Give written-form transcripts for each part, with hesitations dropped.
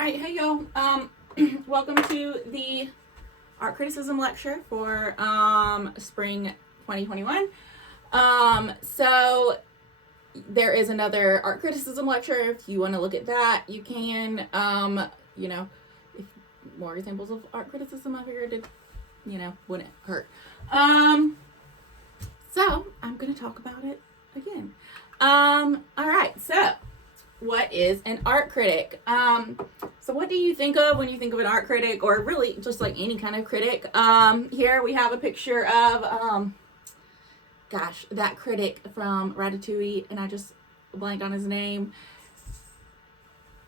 Alright, hey y'all. Welcome to the art criticism lecture for spring 2021. So there is another art criticism lecture. If you want to look at that, you can. If more examples of art criticism, I figured it, wouldn't hurt. So I'm gonna talk about it again. Alright, so what is an art critic? So what do you think of when you think of an art critic, or really just like any kind of critic? Here we have a picture of, that critic from Ratatouille, and I just blanked on his name.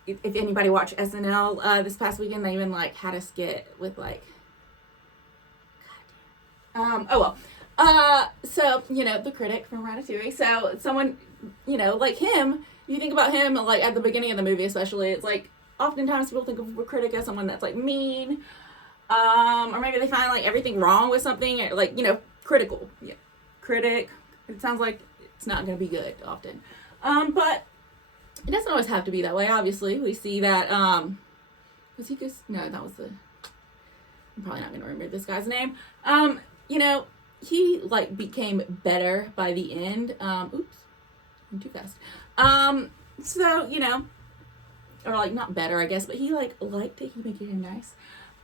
If anybody watched SNL this past weekend, they even like had a skit with like, so the critic from Ratatouille. So someone, like him. You think about him like at the beginning of the movie, especially. It's like oftentimes people think of a critic as someone that's like mean, or maybe they find like everything wrong with something, or, like critical. Yeah, critic. It sounds like it's not going to be good often, but it doesn't always have to be that way. Obviously, we see that. Was he just? No, that was the. I'm probably not going to remember this guy's name. He like became better by the end. Oops, I'm too fast. So, or like not better, I guess, but he liked it. He made it nice.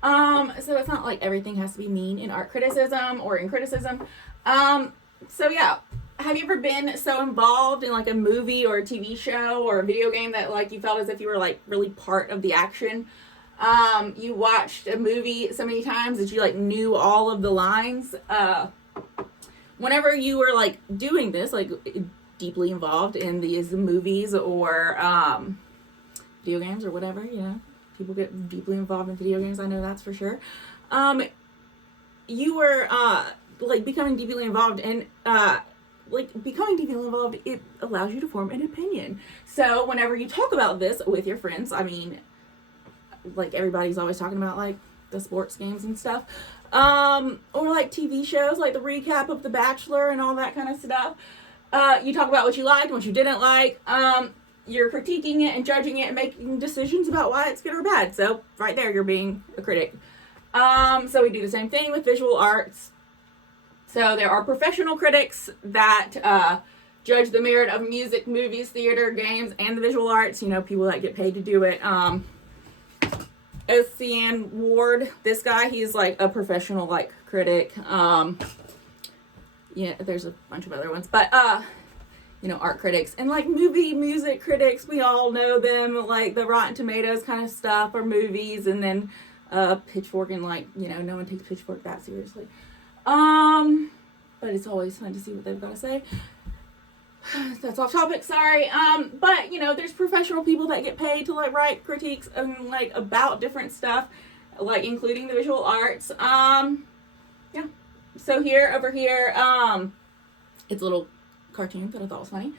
So it's not like everything has to be mean in art criticism or in criticism. So yeah, have you ever been so involved in like a movie or a TV show or a video game that like you felt as if you were like really part of the action? You watched a movie so many times that you like knew all of the lines. Whenever you were like doing this, like deeply involved in these movies or video games or whatever, people get deeply involved in video games, I know that's for sure. You were like becoming deeply involved, and it allows you to form an opinion. So whenever you talk about this with your friends, I mean, like everybody's always talking about like the sports games and stuff, or like TV shows, like the recap of The Bachelor and all that kind of stuff. You talk about what you liked, what you didn't like. You're critiquing it and judging it and making decisions about why it's good or bad. So right there, you're being a critic. So we do the same thing with visual arts. So there are professional critics that judge the merit of music, movies, theater, games, and the visual arts. People that get paid to do it. Ocean Ward, this guy, he's like a professional like critic. Yeah, there's a bunch of other ones, but art critics and like movie music critics, we all know them, like the Rotten Tomatoes kind of stuff, or movies, and then Pitchfork, and like no one takes Pitchfork that seriously, but it's always fun to see what they've got to say. That's off topic, sorry. But there's professional people that get paid to like write critiques and like about different stuff, like including the visual arts. Yeah. So over here, it's a little cartoon that I thought was funny.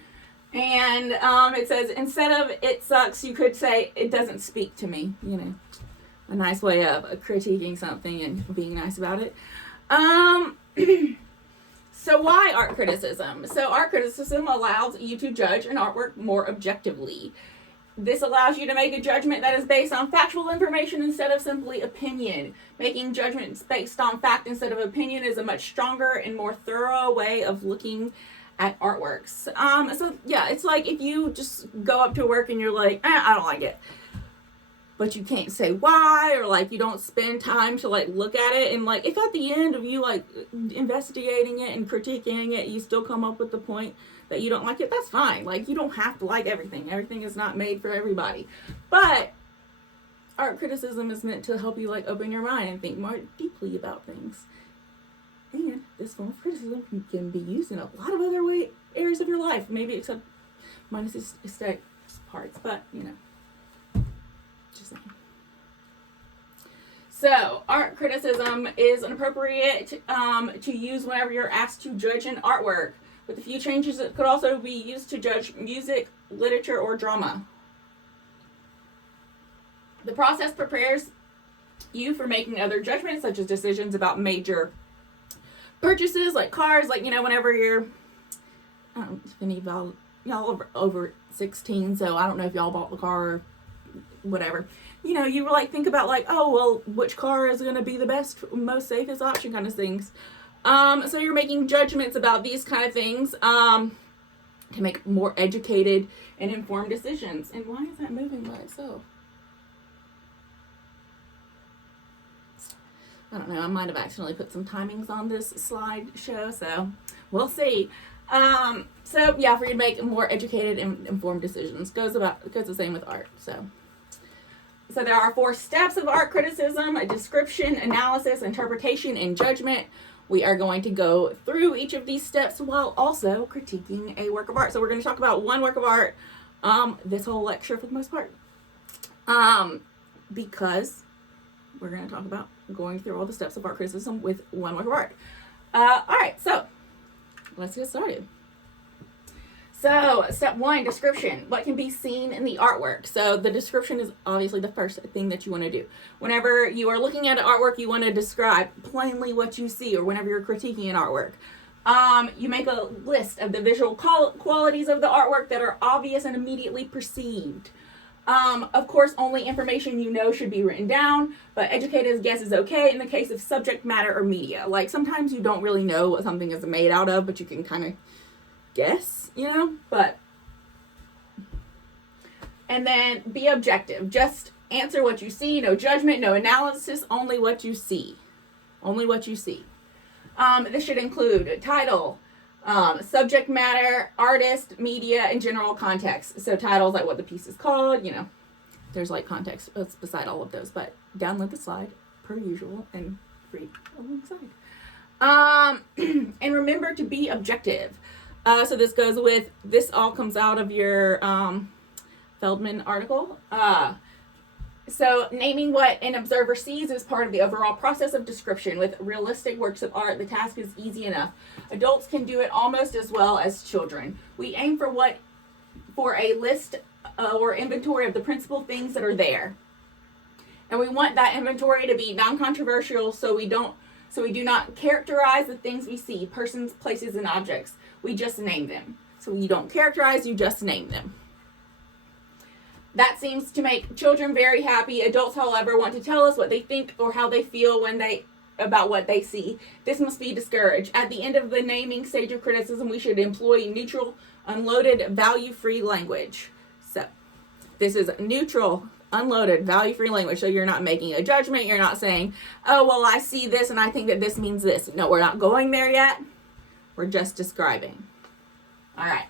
And it says, instead of "it sucks," you could say "it doesn't speak to me." A nice way of critiquing something and being nice about it. So why art criticism? So art criticism allows you to judge an artwork more objectively. This allows you to make a judgment that is based on factual information instead of simply opinion. Making judgments based on fact instead of opinion is a much stronger and more thorough way of looking at artworks. So yeah, it's like if you just go up to a work and you're like, I don't like it, but you can't say why, or like you don't spend time to like look at it, and like if at the end of you like investigating it and critiquing it, you still come up with the point that you don't like it, that's fine. Like you don't have to like everything. Everything is not made for everybody. But art criticism is meant to help you like open your mind and think more deeply about things. And this form of criticism can be used in a lot of other areas of your life, maybe except minus the aesthetic parts, but just saying. So art criticism is appropriate to use whenever you're asked to judge an artwork. With a few changes, it could also be used to judge music, literature, or drama. The process prepares you for making other judgments, such as decisions about major purchases, like cars, like, whenever you're, I don't know if any of y'all are over 16, so I don't know if y'all bought the car whatever. You know, you like think about like, oh, well, which car is going to be the best, most safest option kind of things. So you're making judgments about these kind of things to make more educated and informed decisions. And why is that moving by itself? I don't know. I might have accidentally put some timings on this slideshow, so we'll see. So yeah, for you to make more educated and informed decisions goes the same with art. So there are 4 steps of art criticism: a description, analysis, interpretation, and judgment. We are going to go through each of these steps while also critiquing a work of art. So we're going to talk about one work of art this whole lecture for the most part, because we're going to talk about going through all the steps of art criticism with one work of art. All right, so let's get started. So, step 1, description. What can be seen in the artwork? So, the description is obviously the first thing that you want to do. Whenever you are looking at an artwork, you want to describe plainly what you see, or whenever you're critiquing an artwork. You make a list of the visual qualities of the artwork that are obvious and immediately perceived. Of course, only information you know should be written down, but educated guess is okay in the case of subject matter or media. Like, sometimes you don't really know what something is made out of, but you can kind of guess, you know, and then be objective. Just answer what you see, no judgment, no analysis, only what you see. Only what you see. This should include title, subject matter, artist, media, and general context. So titles like what the piece is called, you know, there's like context beside all of those, but download the slide per usual and read alongside. And remember to be objective. So this all comes out of your Feldman article. So naming what an observer sees is part of the overall process of description. With realistic works of art, the task is easy enough. Adults can do it almost as well as children. We aim for a list or inventory of the principal things that are there. And we want that inventory to be non-controversial, so we do not characterize the things we see, persons, places, and objects. We just name them. So you don't characterize, you just name them. That seems to make children very happy. Adults, however, want to tell us what they think or how they feel about what they see. This must be discouraged. At the end of the naming stage of criticism, we should employ neutral, unloaded, value-free language. So this is neutral, unloaded, value-free language. So you're not making a judgment. You're not saying, oh, well, I see this and I think that this means this. No, we're not going there yet. We're just describing. All right.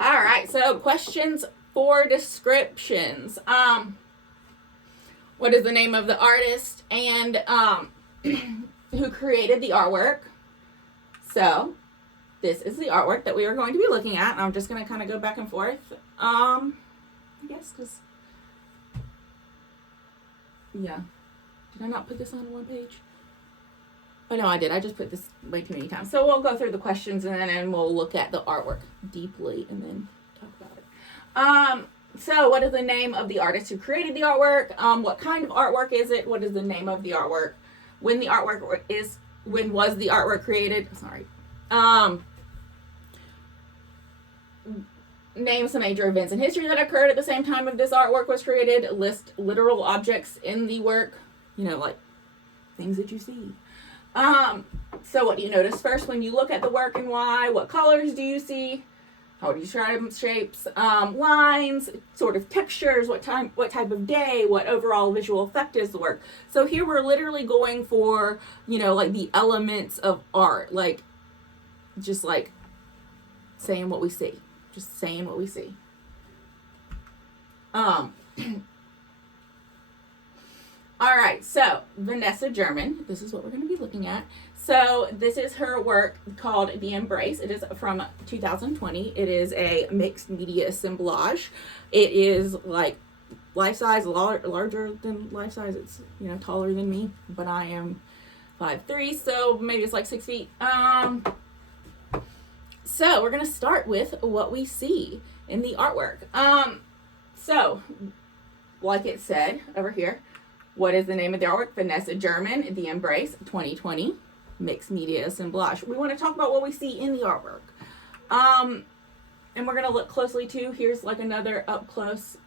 All right, so questions for descriptions. What is the name of the artist and who created the artwork? So this is the artwork that we are going to be looking at. And I'm just going to kind of go back and forth. I guess because, yeah. Did I not put this on one page? Oh, no, I did. I just put this way too many times. So we'll go through the questions and then we'll look at the artwork deeply and then talk about it. So what is the name of the artist who created the artwork? What kind of artwork is it? What is the name of the artwork? When was the artwork created? Sorry. Name some major events in history that occurred at the same time of this artwork was created. List literal objects in the work. You know, like things that you see. So what do you notice first when you look at the work and why? What colors do you see? How do you describe them? Shapes, lines, sort of textures, what type of day, what overall visual effect is the work. So here we're literally going for, you know, like the elements of art, like just like saying what we see, just saying what we see. All right, so Vanessa German, this is what we're going to be looking at. So this is her work called The Embrace. It is from 2020. It is a mixed media assemblage. It is like life size, larger than life size. It's, you know, taller than me, but I am 5'3", so maybe it's like 6 feet. So we're going to start with what we see in the artwork. So like it said over here, what is the name of the artwork? Vanessa German, The Embrace, 2020, mixed media assemblage. We want to talk about what we see in the artwork. and we're gonna look closely too. Here's like another up close.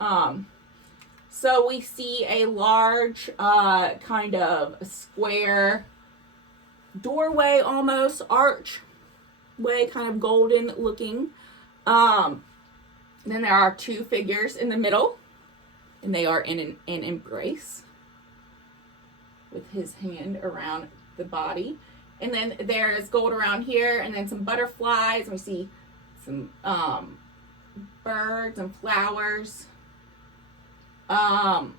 So we see a large kind of square doorway, almost archway, kind of golden looking. Then there are two figures in the middle, and they are in an embrace with his hand around the body. And then there's gold around here, and then some butterflies, and we see some birds and flowers. And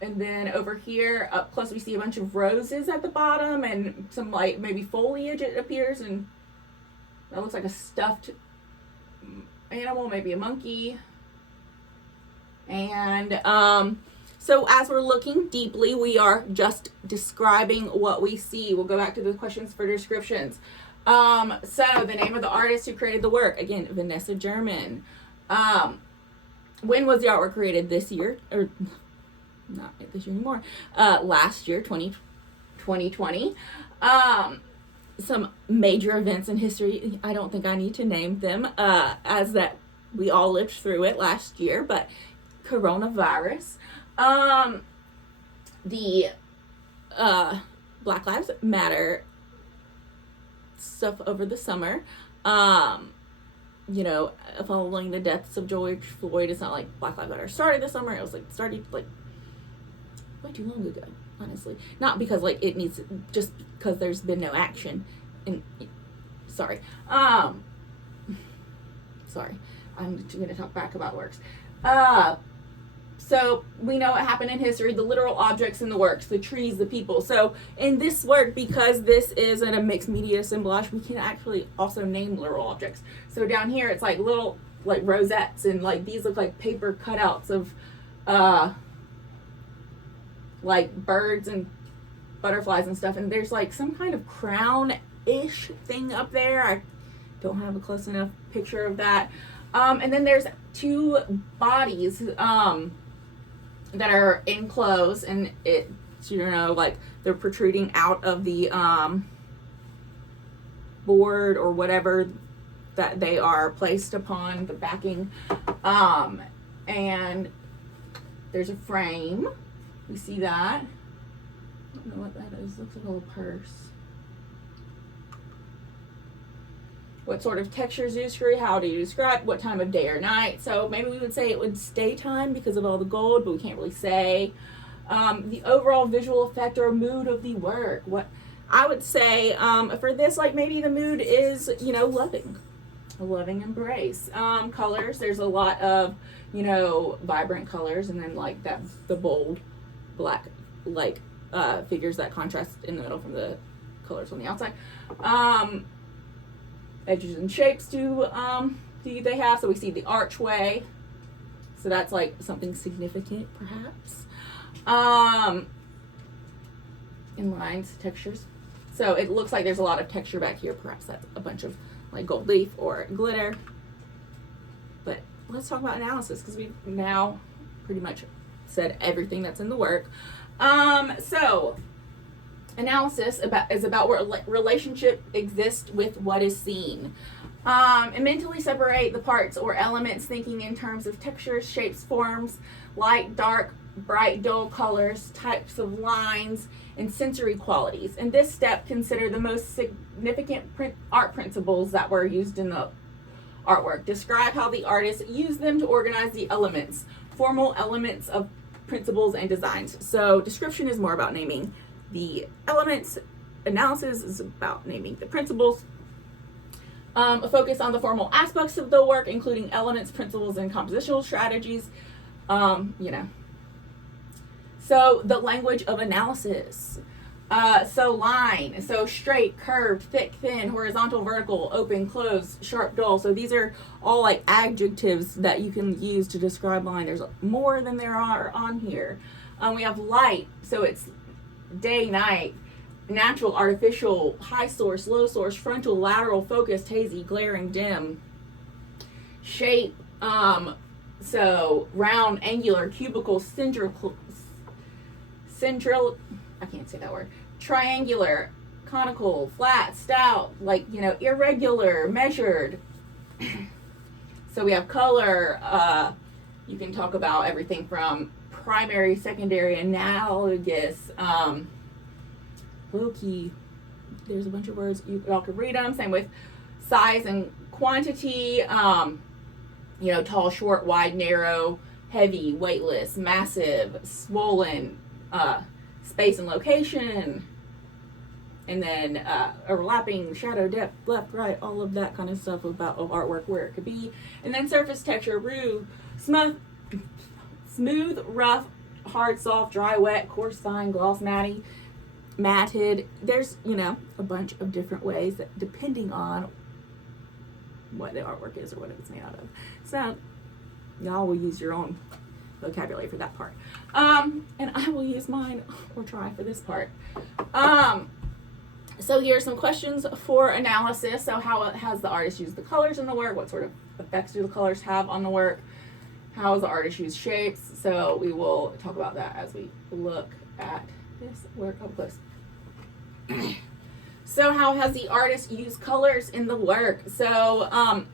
then over here, up close, we see a bunch of roses at the bottom, and some like maybe foliage, it appears, and that looks like a stuffed animal, maybe a monkey. And so as we're looking deeply, we are just describing what we see. We'll go back to the questions for descriptions. So the name of the artist who created the work, again, Vanessa German. When was the artwork created? This year, or not this year anymore, last year, 2020. Some major events in history, I don't think I need to name them, as that we all lived through it last year, but coronavirus, the Black Lives Matter stuff over the summer, you know, following the deaths of George Floyd. It's not like Black Lives Matter started this summer. It was like started like way too long ago, honestly. Not because like it needs, just because there's been no action. And sorry, I'm going to talk back about works. So we know what happened in history, the literal objects in the works, the trees, the people. So in this work, because this is in a mixed media assemblage, we can actually also name literal objects. So down here, it's like little like rosettes, and like these look like paper cutouts of like birds and butterflies and stuff. And there's like some kind of crown-ish thing up there. I don't have a close enough picture of that. And then there's two bodies that are enclosed, and it, you know, like they're protruding out of the board or whatever that they are placed upon, the backing. And there's a frame. We see that. I don't know what that is. Looks like a little purse. What sort of textures do you describe? How do you describe? What time of day or night? So maybe we would say it was daytime because of all the gold, but we can't really say. The overall visual effect or mood of the work. What I would say for this, like maybe the mood is, you know, loving. A loving embrace. Colors, there's a lot of, you know, vibrant colors, and then like that, the bold black like figures that contrast in the middle from the colors on the outside. Edges and shapes do they have, so we see the archway, so that's like something significant perhaps. In lines, textures, so it looks like there's a lot of texture back here. Perhaps that's a bunch of like gold leaf or glitter. But let's talk about analysis, because we've now pretty much said everything that's in the work. So analysis is about where relationship exists with what is seen. And mentally separate the parts or elements, thinking in terms of textures, shapes, forms, light, dark, bright, dull colors, types of lines, and sensory qualities. In this step, consider the most significant art principles that were used in the artwork. Describe how the artist used them to organize the elements, formal elements of principles and designs. So description is more about naming the elements. Analysis is about naming the principles. A focus on the formal aspects of the work, including elements, principles, and compositional strategies. You know. So the language of analysis. So line, so straight, curved, thick, thin, horizontal, vertical, open, closed, sharp, dull. So these are all like adjectives that you can use to describe line. There's more than there are on here. We have light, so it's day, night, natural, artificial, high source, low source, frontal, lateral, focused, hazy, glaring, dim. Shape, so round, angular, cubical, central, I can't say that word, triangular, conical, flat, stout, like, you know, irregular, measured. So we have color. You can talk about everything from primary, secondary, analogous, low key. There's a bunch of words, you all could read them. Same with size and quantity. Tall, short, wide, narrow, heavy, weightless, massive, swollen, space and location, and then overlapping, shadow, depth, left, right, all of that kind of stuff about artwork, where it could be. And then surface texture, smooth, rough, hard, soft, dry, wet, coarse, fine, gloss, matted. There's, a bunch of different ways that, depending on what the artwork is or what it's made out of. So y'all will use your own vocabulary for that part. And I will use mine or try for this part. So here are some questions for analysis. So how has the artist used the colors in the work? What sort of effects do the colors have on the work? How has the artist used shapes? So we will talk about that as we look at this work up close. So how has the artist used colors in the work? So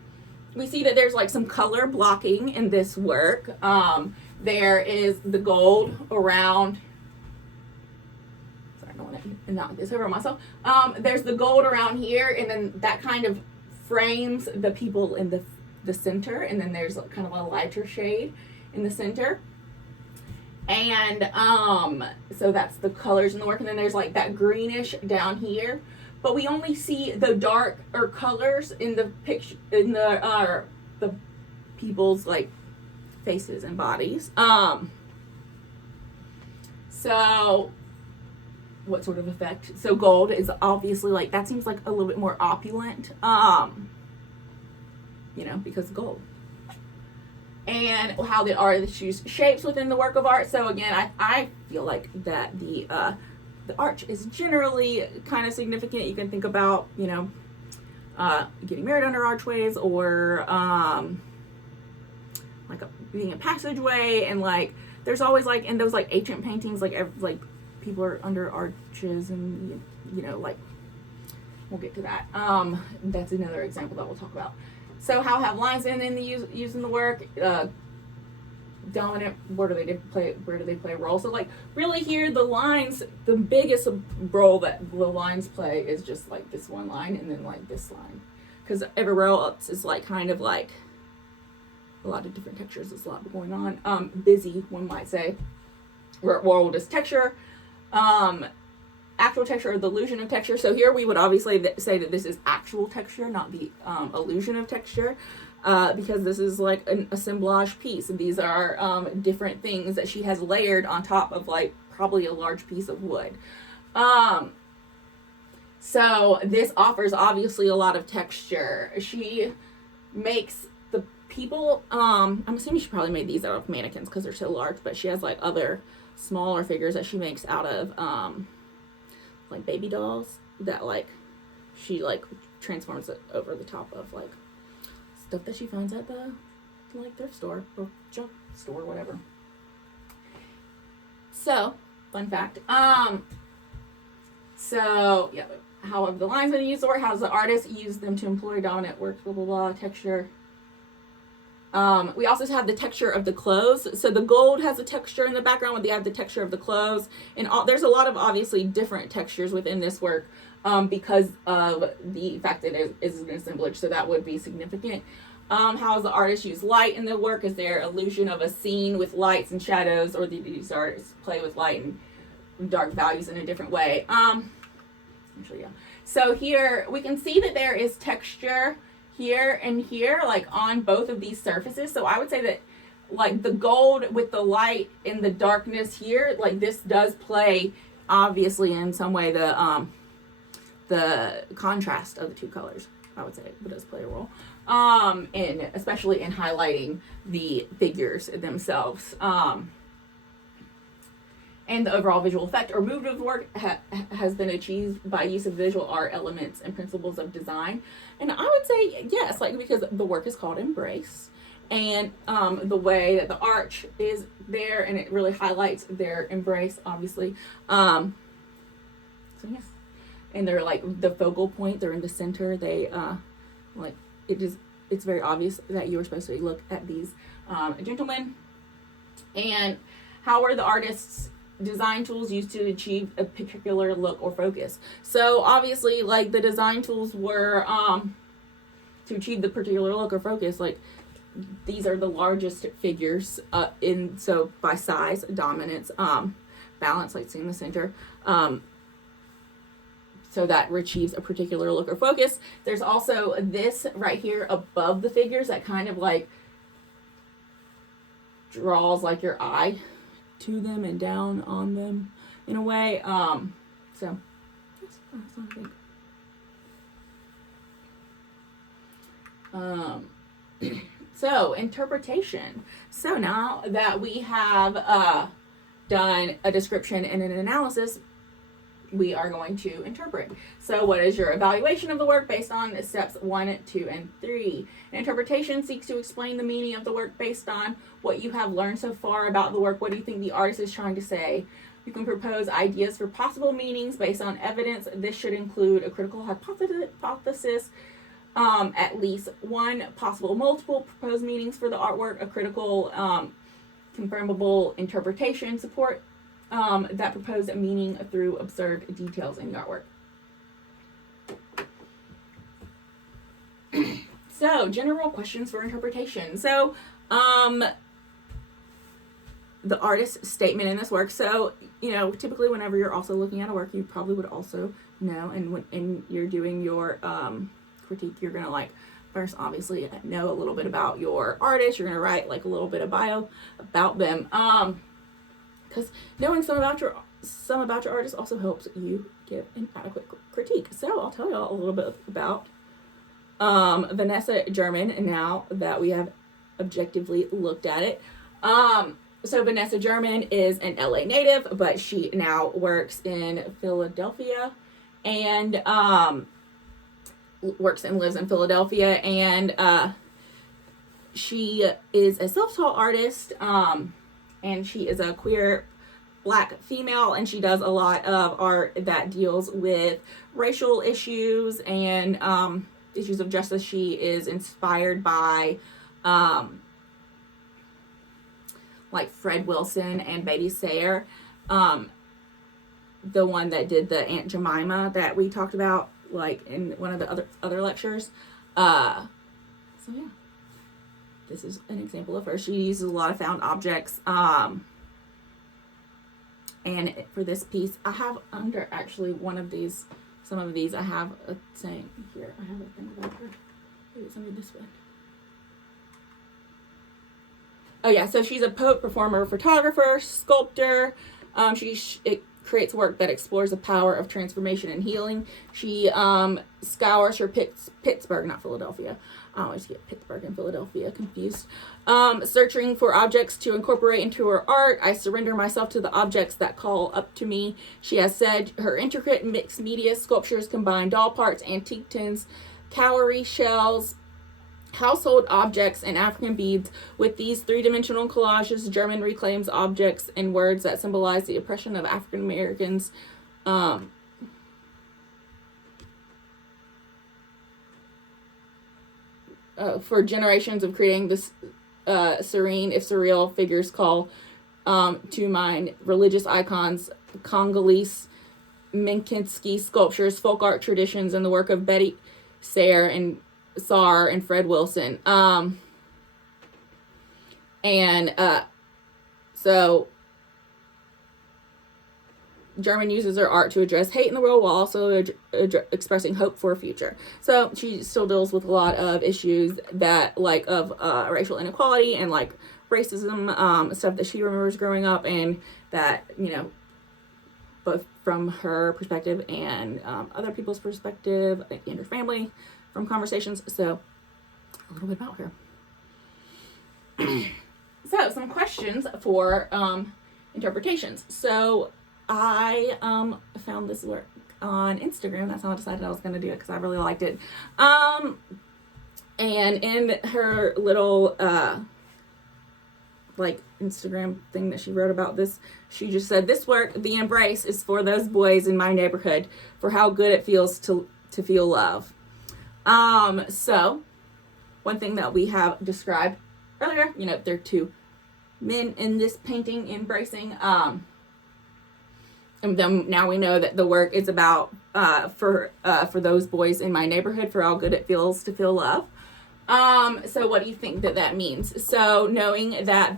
we see that there's like some color blocking in this work. There is the gold around, sorry, I don't want to knock this over myself. There's the gold around here, and then that kind of frames the people in the center, and then there's kind of a lighter shade in the center. And so that's the colors in the work, and then there's like that greenish down here. But we only see the darker colors in the picture, in the people's like faces and bodies. So what sort of effect? So gold is obviously like, that seems like a little bit more opulent, because gold. And how the artist used shapes within the work of art. So again, I feel like that the arch is generally kind of significant. You can think about, getting married under archways, or being a passageway, and like there's always like in those like ancient paintings, like people are under arches, and like we'll get to that. That's another example that we'll talk about. So how have lines been used in the work? Dominant, where do they play a role? So like really here, the lines, the biggest role that the lines play is just like this one line, and then like this line, because everywhere else is like kind of like a lot of different textures. There's a lot going on. Busy, one might say. World is texture, actual texture, or the illusion of texture. So here we would obviously say that this is actual texture, not the illusion of texture. Because this is like an assemblage piece, and these are different things that she has layered on top of like probably a large piece of wood. So this offers obviously a lot of texture. She makes the people, I'm assuming she probably made these out of mannequins because they're so large, but she has like other smaller figures that she makes out of like baby dolls that like she like transforms it over the top of like stuff that she finds at the like thrift store or junk store, whatever. So, fun fact. So yeah, how have the lines been used, or how does the artist use them to employ dominant works, blah blah blah, texture. We also have the texture of the clothes. So the gold has a texture in the background, we have the texture of the clothes, and there's a lot of obviously different textures within this work. Because of the fact that it is an assemblage, so that would be significant. How does the artist use light in the work? Is there illusion of a scene with lights and shadows, or do these artists play with light and dark values in a different way? Actually, yeah. So here we can see that there is texture here and here, like on both of these surfaces. So I would say that like the gold with the light and the darkness here, like this does play obviously in some way the contrast of the two colors, I would say, does play a role, and especially in highlighting the figures themselves, and the overall visual effect or mood of the work has been achieved by use of visual art elements and principles of design. And I would say yes, like because the work is called Embrace, and the way that the arch is there, and it really highlights their embrace, obviously. So yes. And they're like the focal point, they're in the center, they like it's it's very obvious that you were supposed to look at these gentlemen. And how were the artists' design tools used to achieve a particular look or focus? So obviously, like, the design tools were to achieve the particular look or focus. Like, these are the largest figures so by size, dominance, balance, like seeing the center, so that achieves a particular look or focus. There's also this right here above the figures that kind of like draws like your eye to them and down on them in a way. So that's what I think. So interpretation. So now that we have done a description and an analysis, we are going to interpret. So what is your evaluation of the work based on steps 1, 2, and 3? An interpretation seeks to explain the meaning of the work based on what you have learned so far about the work. What do you think the artist is trying to say? You can propose ideas for possible meanings based on evidence. This should include a critical hypothesis, at least one possible multiple proposed meanings for the artwork, a critical confirmable interpretation, support that proposed a meaning through observed details in the artwork. So, general questions for interpretation. So, the artist's statement in this work. So, typically whenever you're also looking at a work, you probably would also know, and when you're doing your critique, you're going to first obviously know a little bit about your artist. You're going to write a little bit of bio about them. Because knowing some about your artist also helps you give an adequate critique. So I'll tell y'all a little bit about Vanessa German now that we have objectively looked at it. So Vanessa German is an LA native, but she now works in Philadelphia and works and lives in Philadelphia, and she is a self-taught artist, and she is a queer Black female, and she does a lot of art that deals with racial issues and issues of justice. She is inspired by Fred Wilson and Betty Sayre, the one that did the Aunt Jemima that we talked about in one of the other lectures. So yeah, this is an example of her. She uses a lot of found objects. And for this piece, I have under actually some of these, I have a saying here. I have a thing about her. Maybe it's under this one. Oh yeah, so she's a poet, performer, photographer, sculptor. It creates work that explores the power of transformation and healing. She scours her Pittsburgh, not Philadelphia. I always get Pittsburgh and Philadelphia confused. Searching for objects to incorporate into her art. I surrender myself to the objects that call up to me. She has said her intricate mixed media sculptures combine doll parts, antique tins, cowrie shells, household objects, and African beads. With these three-dimensional collages, German reclaims objects and words that symbolize the oppression of African Americans. For generations of creating this serene, if surreal, figures call to mind religious icons, Congolese Minkowski sculptures, folk art traditions, and the work of Betty Sayre and Fred Wilson. So German uses her art to address hate in the world while also expressing hope for a future. So she still deals with a lot of issues that of racial inequality and racism, stuff that she remembers growing up, and that both from her perspective and other people's perspective and her family from conversations. So a little bit about her. So some questions for interpretations. So I found this work on Instagram. That's how I decided I was going to do it, because I really liked it. And in her little Instagram thing that she wrote about this, she just said, "This work, The Embrace, is for those boys in my neighborhood, for how good it feels to feel love." So one thing that we have described earlier. You know, there are two men in this painting embracing. And then now we know that the work is about for those boys in my neighborhood, for how good it feels to feel love. So what do you think that means? So knowing that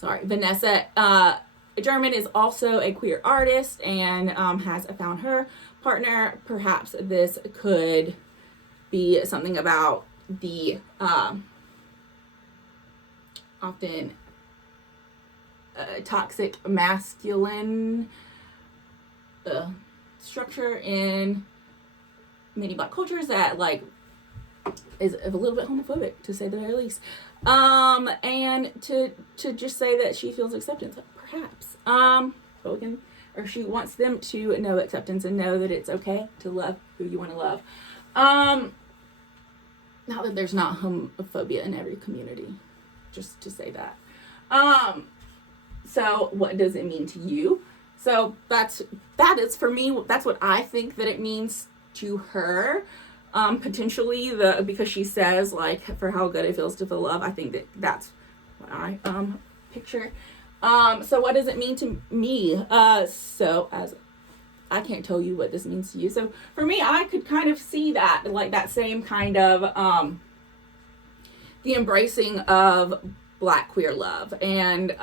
Vanessa German is also a queer artist and has found her partner, perhaps this could be something about the often toxic masculine structure in many Black cultures that like is a little bit homophobic, to say the very least, and to just say that she feels acceptance, perhaps, or she wants them to know acceptance and know that it's okay to love who you want to love. Not that there's not homophobia in every community, just to say that. So what does it mean to you? So that is for me, that's what I think that it means to her. Potentially because she says like, for how good it feels to feel love. I think that's what I picture. So what does it mean to me? So as I can't tell you what this means to you. So for me, I could kind of see that, like that same kind of the embracing of Black queer love and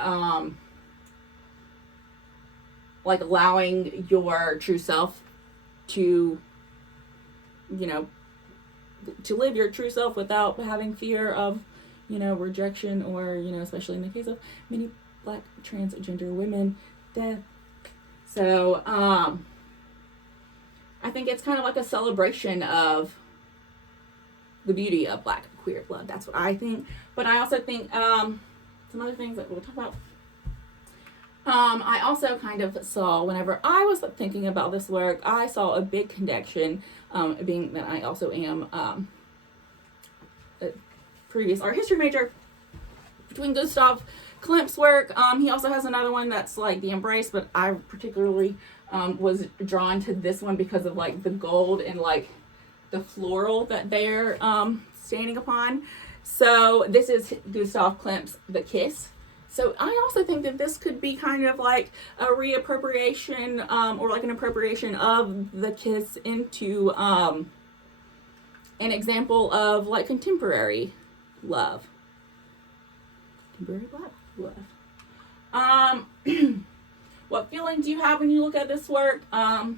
like allowing your true self to, you know, to live your true self without having fear of, you know, rejection or, you know, especially in the case of many Black transgender women, death. So I think it's kind of like a celebration of the beauty of Black queer love. That's what I think. But I also think some other things that we'll talk about. I also kind of saw, whenever I was thinking about this work, I saw a big connection, being that I also am a previous art history major, between Gustav Klimt's work. He also has another one that's like The Embrace, but I particularly was drawn to this one because of like the gold and like the floral that they're standing upon. So this is Gustav Klimt's The Kiss. So I also think that this could be kind of like a reappropriation or like an appropriation of The Kiss into an example of like contemporary love. Contemporary love. What feeling do you have when you look at this work? I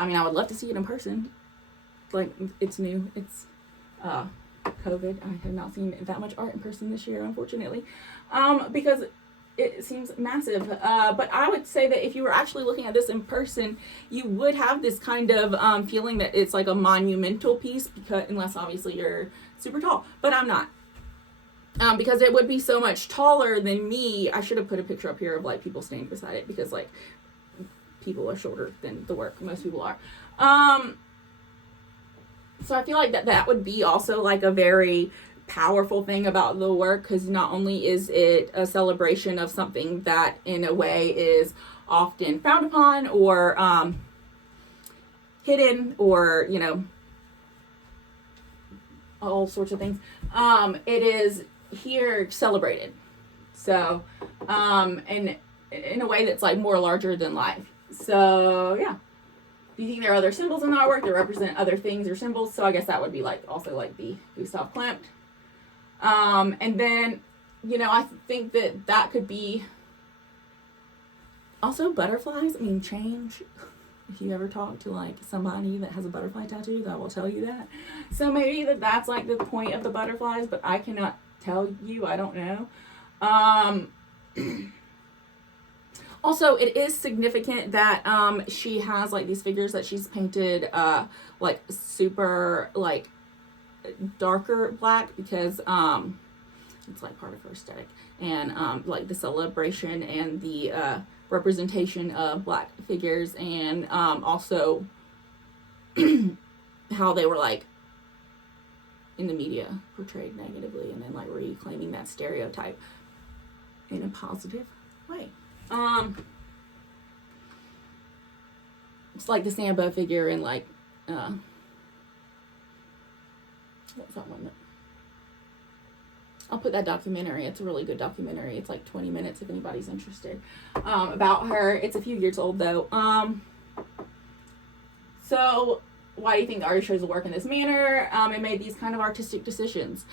mean, I would love to see it in person. Like, it's new. It's COVID. I have not seen that much art in person this year, unfortunately, because it seems massive. But I would say that if you were actually looking at this in person, you would have this kind of feeling that it's like a monumental piece, because unless obviously you're super tall, but I'm not. Because it would be so much taller than me. I should have put a picture up here of like people standing beside it, because like people are shorter than the work. Most people are. So I feel like that would be also like a very powerful thing about the work, because not only is it a celebration of something that in a way is often frowned upon or hidden or, you know, all sorts of things, it is here celebrated. So and in a way that's like more larger than life. So yeah. Do you think there are other symbols in the artwork that represent other things or symbols? So I guess that would be like also like the Gustav Klimt. And then, you know, I think that could be also butterflies. I mean, change. If you ever talk to like somebody that has a butterfly tattoo, that will tell you that. So maybe that's like the point of the butterflies, but I cannot tell you. I don't know. Also, it is significant that she has like these figures that she's painted like super like darker black, because it's like part of her aesthetic, and like the celebration and the representation of Black figures, and also how they were like in the media portrayed negatively, and then like reclaiming that stereotype in a positive way. It's like the Sambo figure in like what's that one? I'll put that documentary. It's a really good documentary. It's like 20 minutes if anybody's interested, about her. It's a few years old though. So why do you think the artist chose to work in this manner, and made these kind of artistic decisions?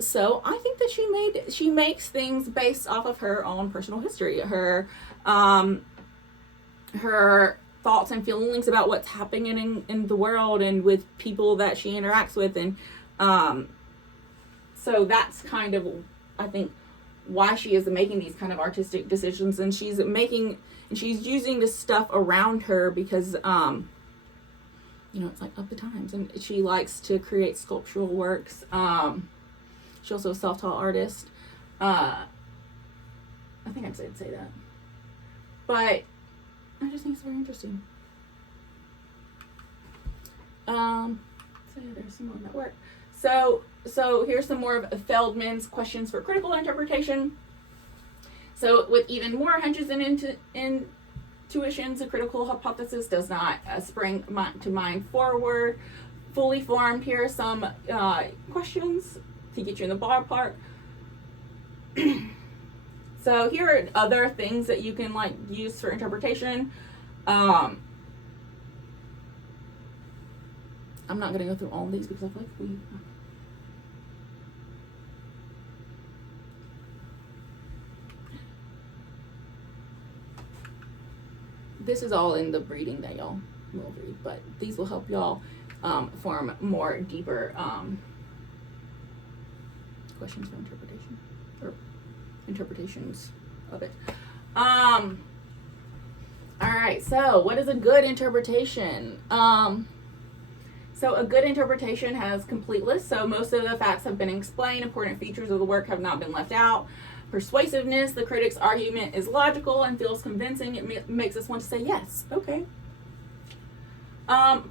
So I think that she makes things based off of her own personal history, her thoughts and feelings about what's happening in the world and with people that she interacts with, and so that's kind of, I think, why she is making these kind of artistic decisions, and she's using this stuff around her because it's like of the times, and she likes to create sculptural works. She's also a self-taught artist. I think I'd say that. But I just think it's very interesting. So yeah, there's some more of that work. So here's some more of Feldman's questions for critical interpretation. So with even more hunches and intuitions, a critical hypothesis does not spring to mind forward, fully formed. Here are some questions to get you in the ballpark. So here are other things that you can like use for interpretation. I'm not going to go through all of these because I feel like this is all in the reading that y'all will read, but these will help y'all form more deeper questions for interpretation, or interpretations of it. All right, so what is a good interpretation? So a good interpretation has complete lists, so most of the facts have been explained, important features of the work have not been left out. Persuasiveness, the critic's argument is logical and feels convincing. It makes us want to say yes, okay.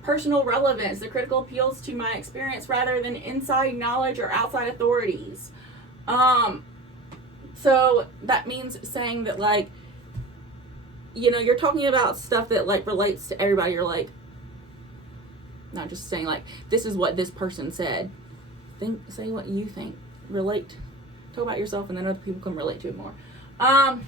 Personal relevance, the critical appeals to my experience rather than inside knowledge or outside authorities. So that means saying that, like, you're talking about stuff that like relates to everybody. You're like, not just saying like, this is what this person said. Say what you think. Relate. Talk about yourself, and then other people can relate to it more. All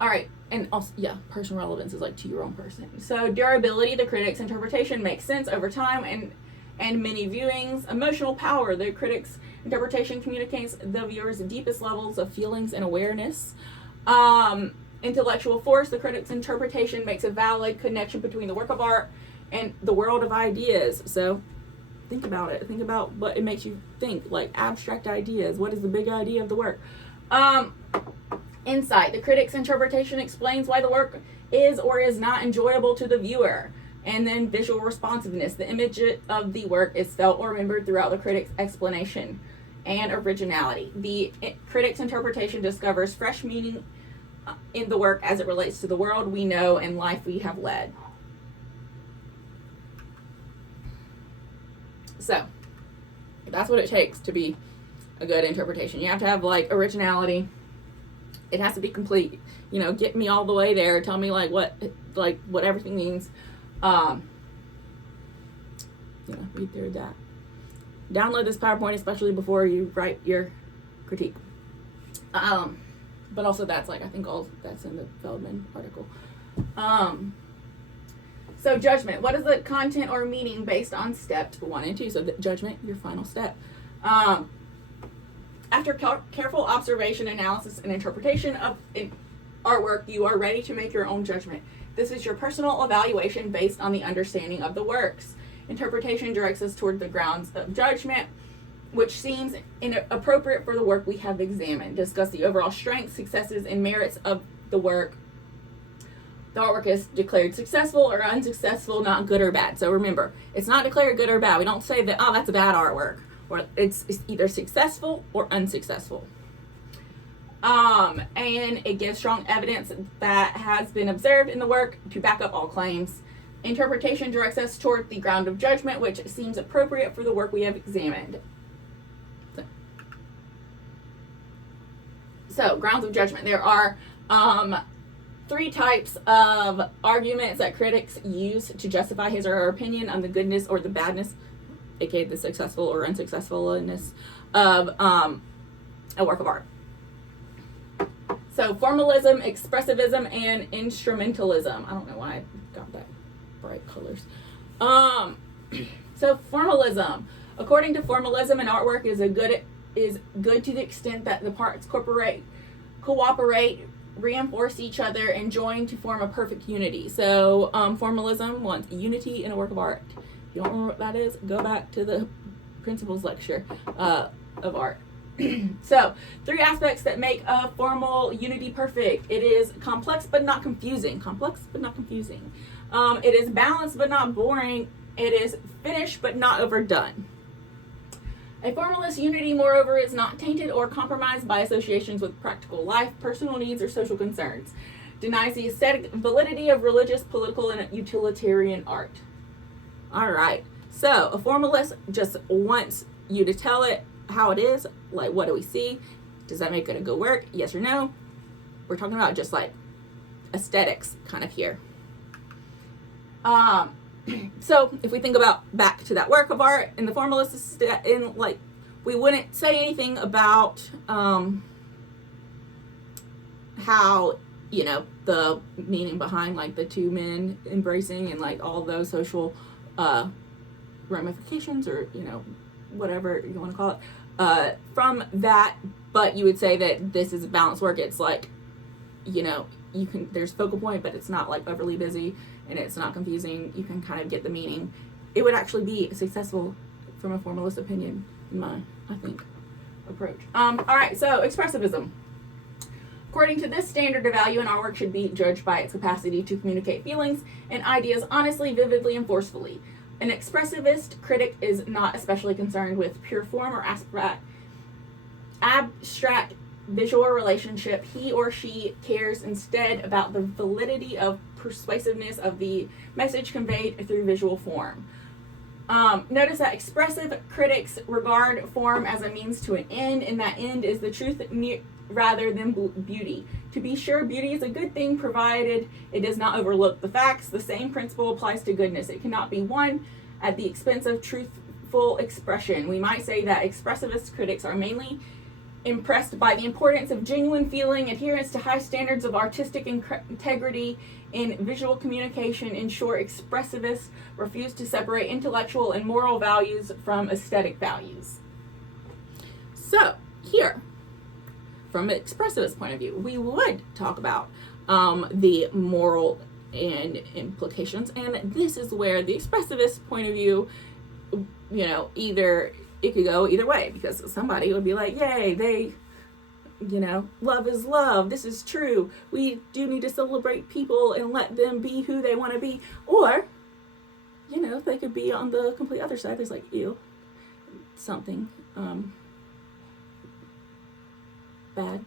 right, and also, yeah, personal relevance is like to your own person. So durability, the critic's interpretation makes sense over time and many viewings. Emotional power, the critic's interpretation communicates the viewer's deepest levels of feelings and awareness. Intellectual force, the critic's interpretation makes a valid connection between the work of art and the world of ideas. So think about it. Think about what it makes you think, like abstract ideas. What is the big idea of the work? Insight, the critic's interpretation explains why the work is or is not enjoyable to the viewer. And then visual responsiveness, the image of the work is felt or remembered throughout the critic's explanation. And originality, the critic's interpretation discovers fresh meaning in the work as it relates to the world we know and life we have led. So that's what it takes to be a good interpretation. You have to have like originality. It has to be complete. Get me all the way there. Tell me like what everything means. Read through that. Download this PowerPoint, especially before you write your critique. But also that's like, I think all that's in the Feldman article. So judgment, what is the content or meaning based on steps 1 and 2? So the judgment, your final step. After careful observation, analysis, and interpretation of artwork, you are ready to make your own judgment. This is your personal evaluation based on the understanding of the works. Interpretation directs us toward the grounds of judgment, which seems inappropriate for the work we have examined. Discuss the overall strengths, successes, and merits of the work. The artwork is declared successful or unsuccessful, not good or bad. So remember, it's not declared good or bad. We don't say that, oh, that's a bad artwork. Or it's either successful or unsuccessful. And it gives strong evidence that has been observed in the work to back up all claims. Interpretation directs us toward the ground of judgment, which seems appropriate for the work we have examined. So grounds of judgment. There are 3 types of arguments that critics use to justify his or her opinion on the goodness or the badness, aka the successful or unsuccessfulness of a work of art. So formalism, expressivism, and instrumentalism. I don't know why I got that bright colors. So formalism. According to formalism, an artwork is good to the extent that the parts cooperate, reinforce each other, and join to form a perfect unity. So formalism wants unity in a work of art. If you don't remember what that is, go back to the principles lecture of art. So 3 aspects that make a formal unity perfect. It is complex but not confusing. It is balanced but not boring. It is finished but not overdone. A formalist unity, moreover, is not tainted or compromised by associations with practical life, personal needs, or social concerns. Denies the aesthetic validity of religious, political, and utilitarian art. All right. So a formalist just wants you to tell it how it is. Like, what do we see? Does that make it a good work? Yes or no? We're talking about just like aesthetics kind of here. So if we think about back to that work of art in the formalist, we wouldn't say anything about how, the meaning behind like the 2 men embracing and like all those social ramifications, or whatever you want to call it, from that. But you would say that this is a balanced work. It's like, there's focal point, but it's not like overly busy, and it's not confusing. You can kind of get the meaning. It would actually be successful from a formalist opinion, in my, I think, approach. All right, so expressivism. According to this standard of value, an artwork should be judged by its capacity to communicate feelings and ideas honestly, vividly, and forcefully. An expressivist critic is not especially concerned with pure form or abstract visual relationship. He or she cares instead about the validity of persuasiveness of the message conveyed through visual form. Notice that expressive critics regard form as a means to an end, and that end is the truth rather than beauty. To be sure, beauty is a good thing provided it does not overlook the facts. The same principle applies to goodness. It cannot be won at the expense of truthful expression. We might say that expressivist critics are mainly impressed by the importance of genuine feeling, adherence to high standards of artistic integrity in visual communication. In short, expressivists refuse to separate intellectual and moral values from aesthetic values. So, here, from an expressivist point of view, we would talk about the moral and implications, and this is where the expressivist point of view, either it could go either way, because somebody would be like, yay, they, love is love, this is true, we do need to celebrate people and let them be who they want to be. Or, they could be on the complete other side. There's like, ew, something bad,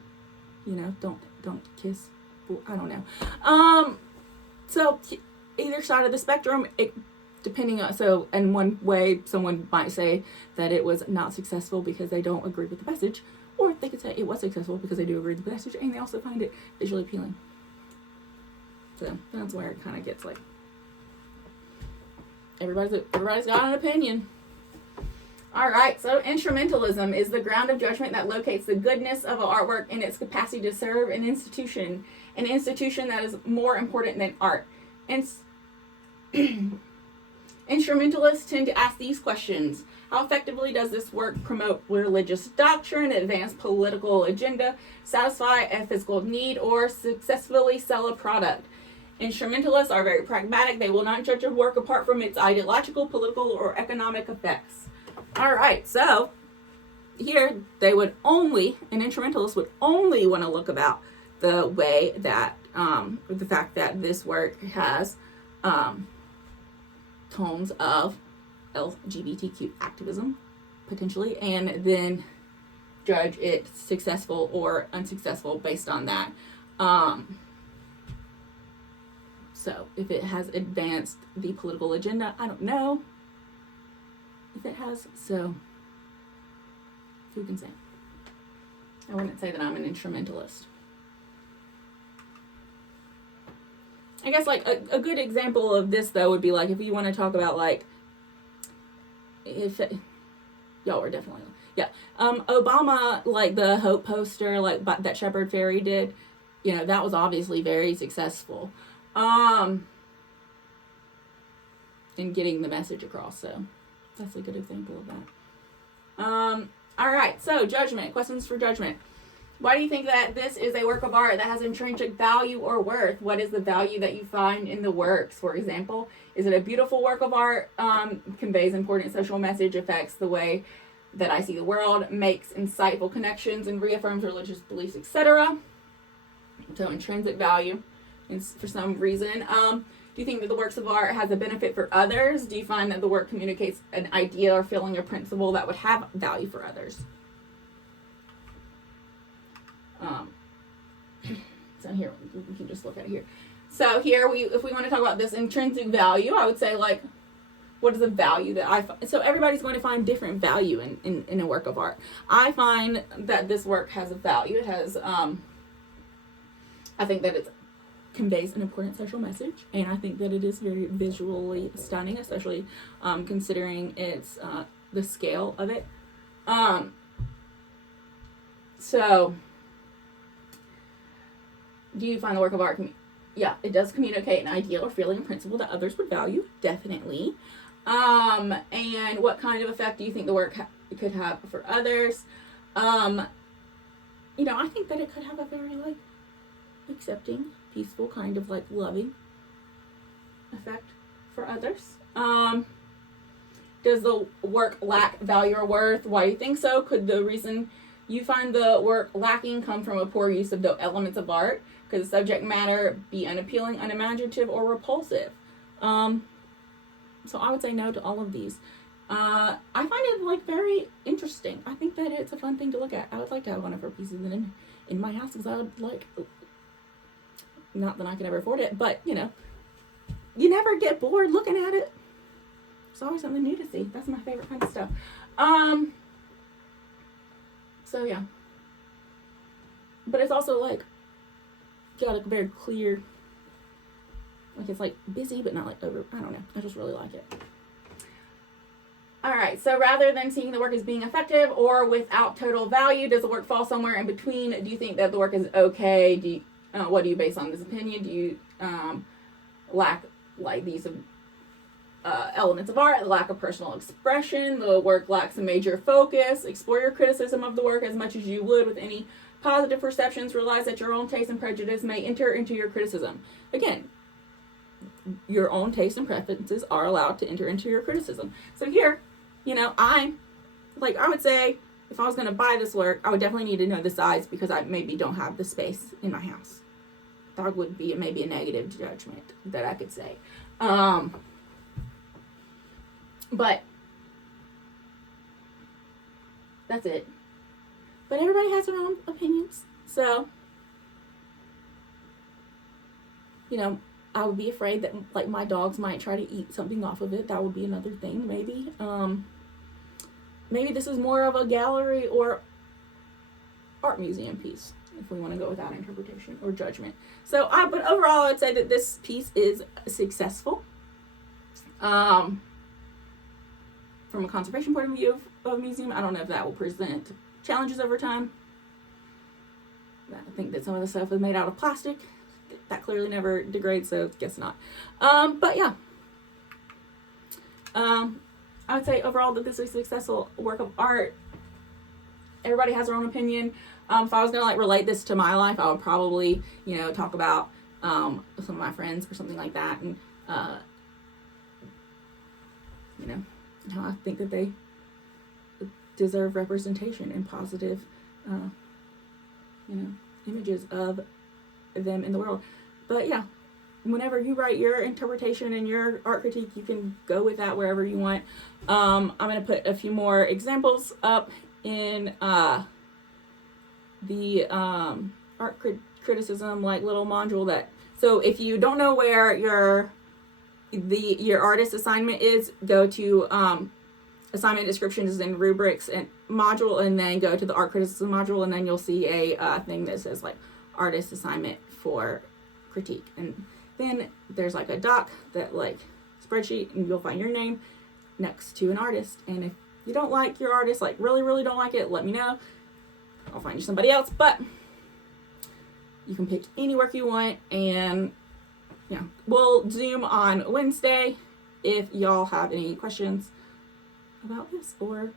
don't kiss, I don't know. So either side of the spectrum, depending on, so in one way, someone might say that it was not successful because they don't agree with the message, or they could say it was successful because they do agree with the message and they also find it visually appealing. So that's where it kind of gets like, everybody's got an opinion. All right, so instrumentalism is the ground of judgment that locates the goodness of an artwork in its capacity to serve an institution that is more important than art. Instrumentalists tend to ask these questions. How effectively does this work promote religious doctrine, advance political agenda, satisfy a physical need, or successfully sell a product? Instrumentalists are very pragmatic. They will not judge a work apart from its ideological, political, or economic effects. All right, so here an instrumentalist would only want to look about the way that, the fact that this work has tones of LGBTQ activism, potentially, and then judge it successful or unsuccessful based on that. So if it has advanced the political agenda, I don't know if it has, so who can say? I wouldn't say that I'm an instrumentalist. I guess like a good example of this though would be like if you want to talk about like if y'all were definitely Obama, like the Hope poster like that Shepard Fairey did, you know, that was obviously very successful in getting the message across. So that's a good example of that. All right, so judgment, questions for judgment. Why do you think that this is a work of art that has intrinsic value or worth? What is the value that you find in the works? For example, is it a beautiful work of art, conveys important social message, affects the way that I see the world, makes insightful connections, and reaffirms religious beliefs, etc.? So intrinsic value for some reason. Do you think that the works of art has a benefit for others? Do you find that the work communicates an idea or feeling or principle that would have value for others? So here, we can just look at it here. So here, if we want to talk about this intrinsic value, I would say, like, what is the value that I find? So everybody's going to find different value in a work of art. I find that this work has a value. It has, I think that it conveys an important social message, and I think that it is very visually stunning, especially considering its the scale of it. So, do you find the work of art? Yeah, it does communicate an idea or feeling or principle that others would value, definitely. And what kind of effect do you think the work could have for others? You know, I think that it could have a very, like, accepting, peaceful, kind of, like, loving effect for others. Does the work lack value or worth? Why do you think so? Could the reason you find the work lacking come from a poor use of the elements of art? Could the subject matter be unappealing, unimaginative, or repulsive? So I would say no to all of these. I find it, like, very interesting. I think that it's a fun thing to look at. I would like to have one of her pieces in my house, because I would like, not that I could ever afford it, but, you know, you never get bored looking at it. There's always something new to see. That's my favorite kind of stuff. So yeah. But it's also, like, got a very clear, like, it's, like, busy, but not, like, over, I don't know. I just really like it. All right, so rather than seeing the work as being effective or without total value, does the work fall somewhere in between? Do you think that the work is okay? What do you base on this opinion? Do you lack, like, these elements of art, the lack of personal expression, the work lacks a major focus? Explore your criticism of the work as much as you would with any positive perceptions. Realize that your own taste and prejudice may enter into your criticism. Again, your own taste and preferences are allowed to enter into your criticism. So here, you know, I would say if I was going to buy this work, I would definitely need to know the size, because I maybe don't have the space in my house. That would be maybe a negative judgment that I could say. But that's it. But everybody has their own opinions. So, you know, I would be afraid that, like, my dogs might try to eat something off of it. That would be another thing, maybe. Maybe this is more of a gallery or art museum piece, if we want to go with that interpretation or judgment. So, but overall, I would say that this piece is successful. From a conservation point of view of a museum, I don't know if that will present challenges over time. I think that some of the stuff is made out of plastic. That clearly never degrades, so guess not. But yeah. I would say overall that this is a successful work of art. Everybody has their own opinion. If I was gonna, like, relate this to my life, I would probably, you know, talk about some of my friends or something like that, and you know, how I think that they deserve representation and positive, you know, images of them in the world. But yeah, whenever you write your interpretation and your art critique, you can go with that wherever you want. I'm going to put a few more examples up in the art criticism, like, little module that, so if you don't know where your artist assignment is, go to assignment descriptions and rubrics and module, and then go to the art criticism module, and then you'll see a thing that says, like, artist assignment for critique, and then there's like a doc that like spreadsheet, and you'll find your name next to an artist. And if you don't like your artist, like really don't like it, let me know. I'll find you somebody else. But you can pick any work you want, and yeah, we'll Zoom on Wednesday if y'all have any questions about this or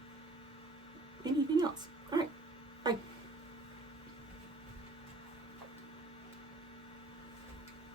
anything else.